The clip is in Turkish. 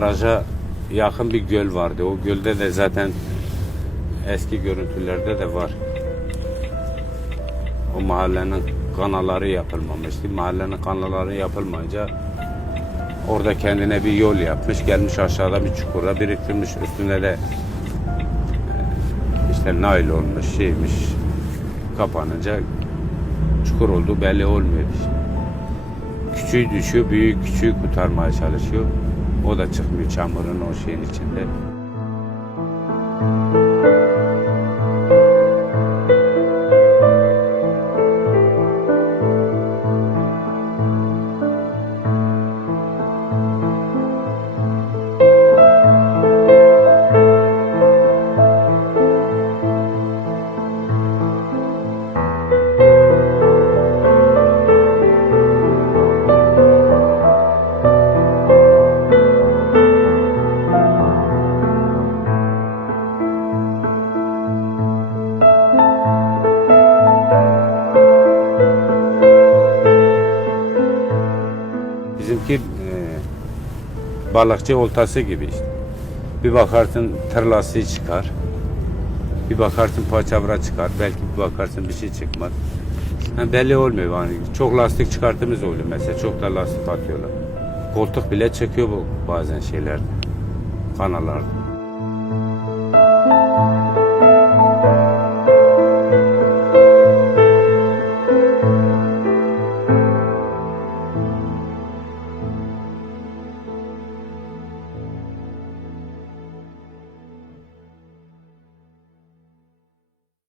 baraja yakın bir göl vardı. O gölde de zaten eski görüntülerde de var. O mahallenin kanalları yapılmamıştı. Mahallenin kanalları yapılmayınca orada kendine bir yol yapmış. Gelmiş aşağıda bir çukura biriktirmiş. Üstüne de işte nail olmuş, şeymiş. Kapanınca çukur olduğu belli olmuyor işte. Küçüğü düşüyor, büyük küçüğü kurtarmaya çalışıyor. O da çıkmıyor çamurun o şeyin içinde. Bizimki balıkçı oltası gibi işte. Bir bakarsın tır lastiği çıkar. Bir bakarsın paçavra çıkar. Belki bir bakarsın bir şey çıkmaz. Yani belli olmuyor yani. Çok lastik çıkarttığımız oluyor mesela. Çok da lastik atıyorlar. Koltuk bile çekiyor bu bazen şeyler. Kanallarda.